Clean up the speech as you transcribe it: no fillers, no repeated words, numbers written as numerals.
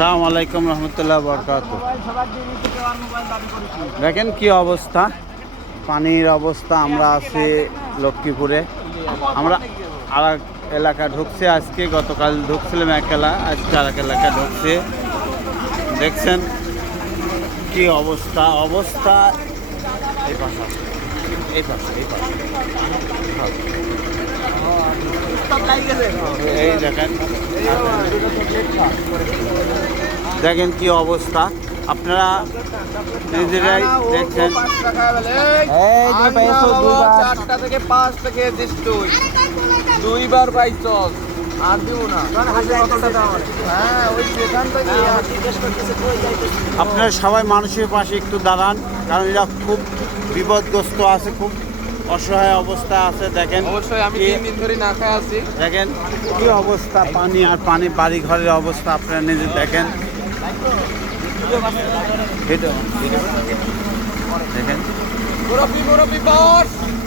আসসালামু আলাইকুম রহমতুল্লাহ বরকাতুহু। দেখেন কি অবস্থা, পানির অবস্থা। আমরা আছি লক্ষ্মীপুরে। আমরা আর এক এলাকা ঢুকছে আজকে, গতকাল ঢুকছিলাম এক এলাকা, আজকে আর এক এলাকা ঢুকছে। দেখছেন কি অবস্থা। অবস্থা এই পাশে এই পাশে এই পাশে এই দেখেন, দেখেন কি অবস্থা। আপনারা নিজেরাই দেখছেন। 4টা থেকে 5 থেকে দুইবার পাইছ আর দিব না। হ্যাঁ, ওই সেখান থেকে আপনারা সবাই মানুষের পাশে একটু দাঁড়ান, কারণ এরা খুব বিপদগ্রস্ত আছে, খুব অসহায় অবস্থা আছে। দেখেন অবশ্যই আমি 3 দিন ধরে না খাই আছি। দেখেন কি অবস্থা, পানি আর পানি, বাড়ি ঘরের অবস্থা আপনারা নিজে দেখেন। দেখেন মুরব্বি বস